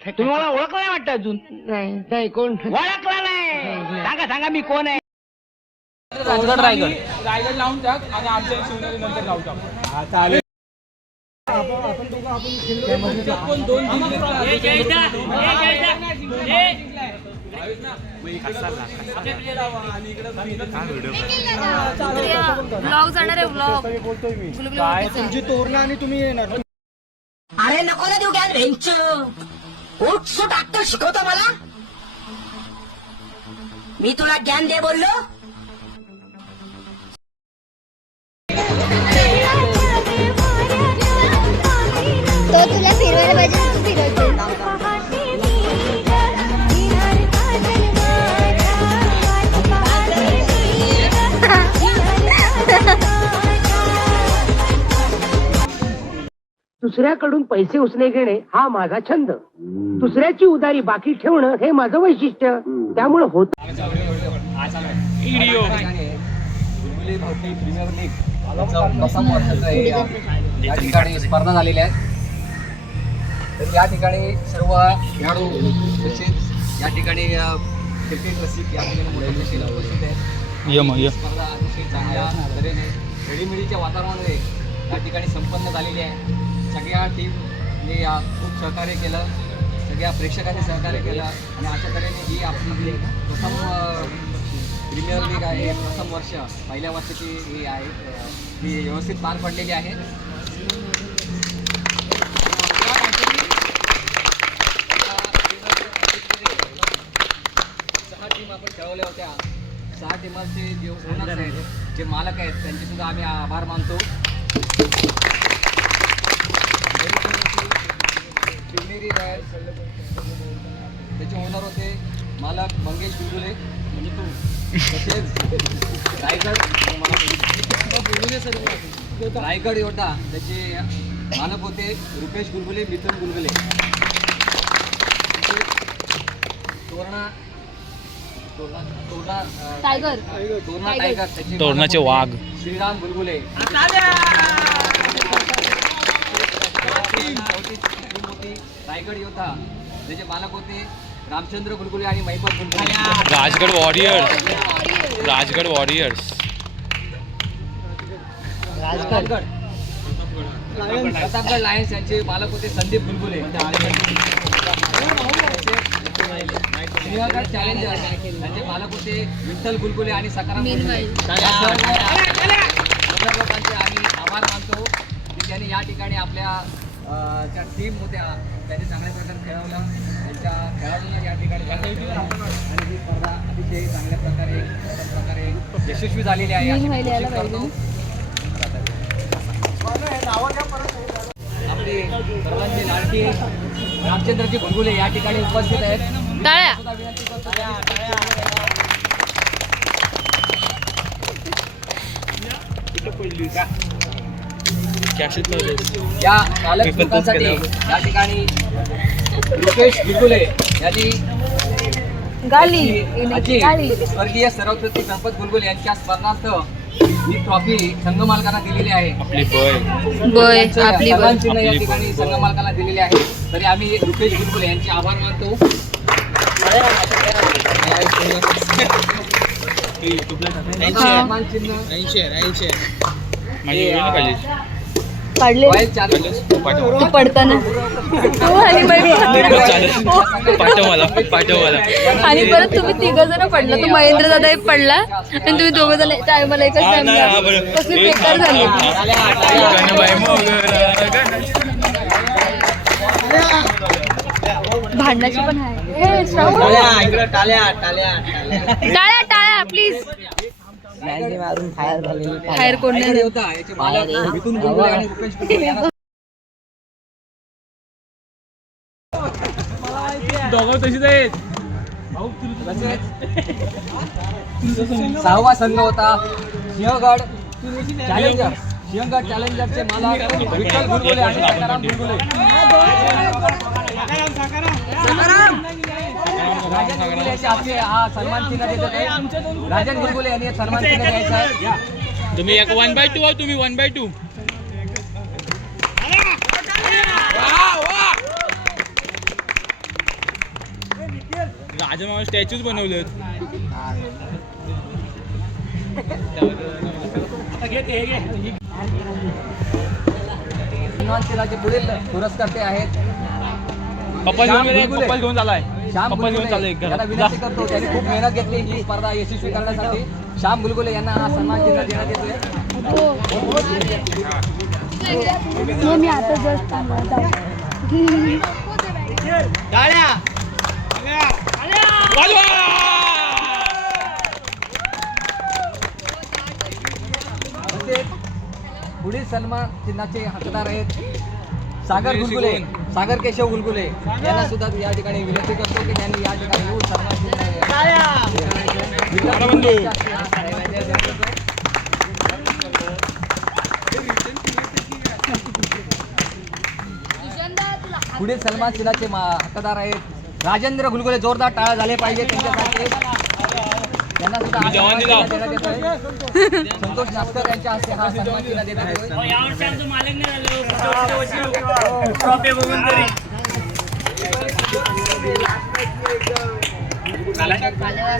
तुम्ही मला ओळखलं नाही वाटतं अजून? नाही नाही कोण? ओळखला नाही. सांगा सांगा मी कोण आहे? रायगड रायगड. रायगड लावून टाक आणि आमच्या शिवनेरी नंतर लावून टाक. चालेल. आपण दोन ब्लॉग जाणार आहे ब्लॉग. तुमची तोरणं आणि तुम्ही येणार. अरे नको ना देऊ ज्ञान उठसूट उठ अक्कल शिकवतो मला. मी तुला ज्ञान दे बोललो. दुसऱ्याकडून पैसे उसने घेणे हा माझा छंद. दुसऱ्याची उदारी बाकी ठेवणं हे माझं वैशिष्ट्य. त्यामुळे होत हे या ठिकाणी स्पर्धा झालेल्या आहेत तर या ठिकाणी सर्व खेळाडू तसेच या ठिकाणी क्रिकेट रसिक या ठिकाणी मोठ्या संख्येने उपस्थित आहेत. यम ही स्पर्धा अतिशय चांगल्या तऱ्हेने खेळीमेळीच्या वातावरणामध्ये या ठिकाणी संपन्न झालेली आहे. सगळ्या टीमने या खूप सहकार्य केलं. सगळ्या प्रेक्षकांनी सहकार्य केलं. आणि अशा तऱ्हेने ही आपली प्रथम प्रीमियर लीग आहे. प्रथम वर्ष पहिल्या वर्षाची ही आहे. ही व्यवस्थित पार पडलेली आहे. सहा टीम आपण खेळवल्या होत्या. सहा टीमांचे जे ओनर आहेत जे मालक आहेत त्यांचे सुद्धा आम्ही आभार मानतो. त्याचे ओनर होते मालक मंगेश गुलगुले म्हणजे तू तसेच रायगड रायगड योद्धा त्याचे मालक होते रुपेश गुलगुले मिथुन गुलगुले तोरणा तोरणा तोरणा अं, टायगर. तोरणा टायगर. त्याचे तोरणाचे वाघ. श्रीराम गुलगुले रायगड योद्धा त्याचे मालक होते रामचंद्र गुलगुले आणि Mahipat Gulgule Rajgad warriors. Rajgad warriors. Pratapgad Pratapgad lions यांचे मालक होते संदीप गुलगुले सिंहगड चॅलेंजर यांचे मालक होते विठ्ठल गुलगुले आणि सकाराम लोकांचे आम्ही आभार मानतो की त्यांनी या ठिकाणी आपल्या ज्या टीम होत्या त्यांनी चांगल्या प्रकारे खेळवलं. त्यांच्या खेळाडूंना या ठिकाणी. आणि ही स्पर्धा अतिशय चांगल्या प्रकारे प्रकारे यशस्वी झालेली आहे आपले सर्वांचे लाडके रामचंद्रजी गुलगुले या ठिकाणी उपस्थित आहेत. की या पालक लोकांसाठी या ठिकाणी रुपेश गुलगुले यांनी गाली. आजी गाली. स्वर्गीय सर्वप्रती गणपत गुलगुले यांच्या स्मरणार्थ ही ट्रॉफी संघ मालकांना दिलेली आहे. आपली बय आपली बय सर्वांचिन्ह या ठिकाणी संघ मालकांना दिलेले आहे. तरी आम्ही रुपेश गुलगुले यांचे आभार मानतो. सन्मान चिन्ह माझी व्हिडिओ तू पडताना. तू आणि मला मला. आणि परत तुम्ही तिघ जण पडला. तो महेंद्र दादा एक पडला. आणि तुम्ही दोघं जण टायमाला एकच हा, हा. कसली बेकार झाली. भांडणाची पण आहे. हे श्रावण टाळ्या टाळ्या प्लीज दोघं तशीच आहेत. सहावा संघ होता. सिंहगड. चॅलेंजर सिंहगड चॅलेंजरचे मालक. विठ्ठल आणि सकाराम! राजन याचे आपले हा सन्मान चिन्ह देत होते राजन यांनी सन्मान चिन्ह द्यायचं आहे. तुम्ही एक वन बाय टू आहो तुम्ही वन बाय टू माझ्या मामा स्टॅच्यूच बनवले पुढील पुरस्कर्ते आहेत. श्याम घेऊन गेले गुलगुले. पप्पा घेऊन चालाय श्याम पप्पा घेऊन गुलगुले चालले यांना घरात विनंती करतो त्यांनी खूप मेहनत घेतली ही स्पर्धा यशस्वी करण्यासाठी. श्याम गुलगुले यांना हा सन्मान चिन्ह देण्यात येतोय. मी आता जस्ट तसेच पुढील सन्मान चिन्हाचे हकदार आहेत. सागर गुलगुले सागर केशव गुलगुले. यांना सुद्धा या ठिकाणी विनंती करतो की त्यांनी या ठिकाणी येऊन पुढील सन्मान चिन्हाचे मा- हक्कदार आहेत. राजेंद्र गुलगुले जोरदार टाळा झाले पाहिजे त्यांच्यासाठी. त्यांना सुद्धा जवान सन्मान दिला. चिन्ह देण्यात येतोय. संतोष जास्कर यांच्या हस्ते हा सन्मान चिन्ह देण्यात येतोय.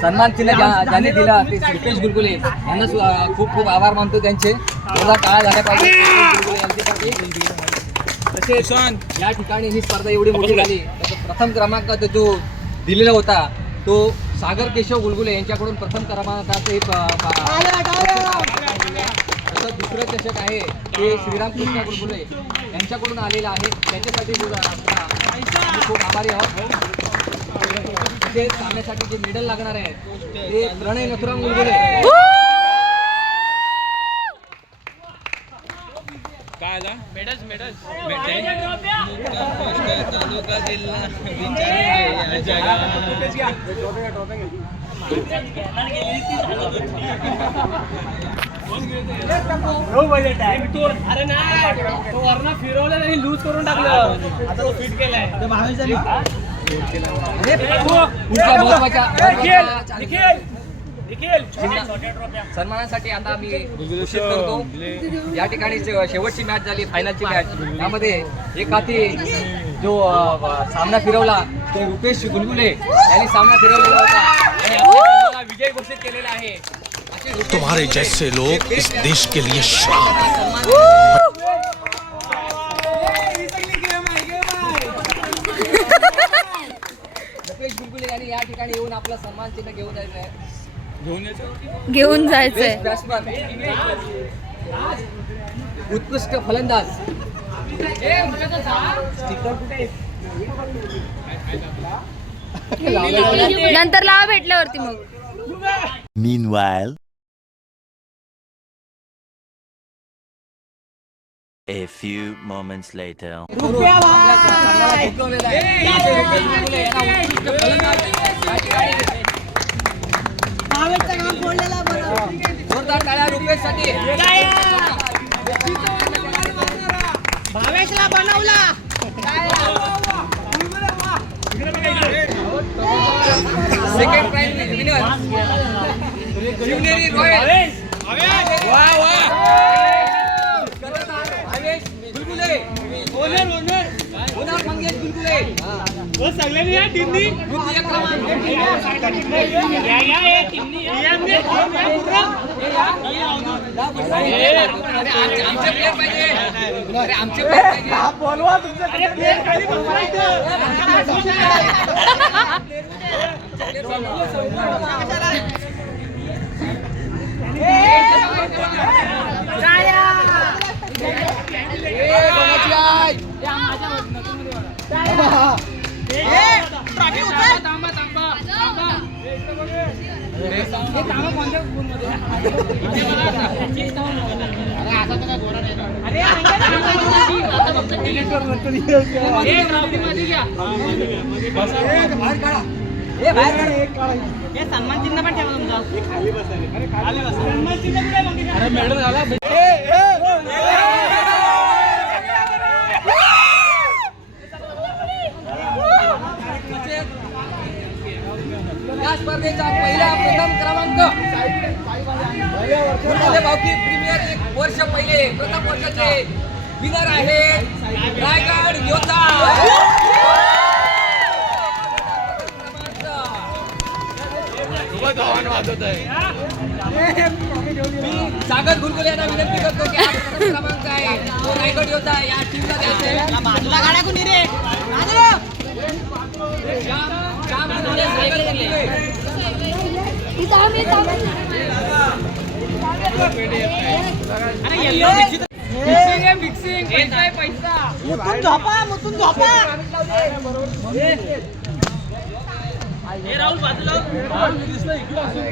सन्मान चिन्ह ज्या- ज्यांनी दिला ते रुपेश गुलगुले. यांना सु- अं, खूप खूप आभार मानतो त्यांचे. जोरदार टाळा झाल्या पाहिजे. रुपेश गुलगुले यांच्यासाठी तसेच सुशांत या ठिकाणी ही स्पर्धा एवढी मोठी झाली. त्याचा प्रथम क्रमांक तो जो दिलेला होता तो सागर केशव गुलगुले यांच्याकडून प्रथम क्रमांकाचे तसं दुसरं चषक आहे ते श्रीराम कृष्ण गुलगुले यांच्याकडून आलेलं आहे. त्याच्यासाठी खूप आभारी आहोत. ते सामन्यासाठी जे मेडल लागणार आहे ते प्रणय नथुराम गुलगुले. काय आला मेडल्स. मेडल्स पुढच्या महत्त्वाच्या महत्त्वाच्या चिन्ह- सन्मानासाठी आता आम्ही घोषित करतो. या ठिकाणी शेवटची मॅच झाली फायनलची मॅच त्यामध्ये एक हाती जो सामना फिरवला तो रुपेश गुलगुले. यांनी सामना फिरवलेला होता. आणि आपल्या संघाला विजय घोषित केलेला आहे. तुम्हारे जैसे लोग इस देश के लिए हा। रुपेश गुलगुले यांनी या ठिकाणी येऊन आपला सन्मान चिन्ह घेऊन जायचं आहे घेऊन जायचंय. उत्कृष्ट फलंदाज. नंतर लावा भेटल्यावरती मग. Meanwhile, a few moments later. जिंकवलेलं टाळ्या रुपेशसाठी second prize winner Shivneri royal वा वा. Owner owner owner Mangesh Gulgule द्वितीय क्रमांक अरे आमचे आमचे बाहेर काढा. ए, बाहेर काढा. या स्पर्धेचा पहिला प्रथम क्रमांक गुरुदेव भावकी प्रीमियर एक वर्ष पहिले प्रथम वर्षाचे विनर आहेत रायगड योद्धा. सागर गुलगुले यांना विनंती करतो की हा क्रमांक आहे. तो रायगड योद्धा या टीमला द्यायचा बाजूला गाड्या कोणी रे? मिक्सिंग आहे मिक्सिंग पैसा आहे पैसा. मुतून झोपा मुतून झोपा. हे राहुल बाजूला दिसलं इकडे असून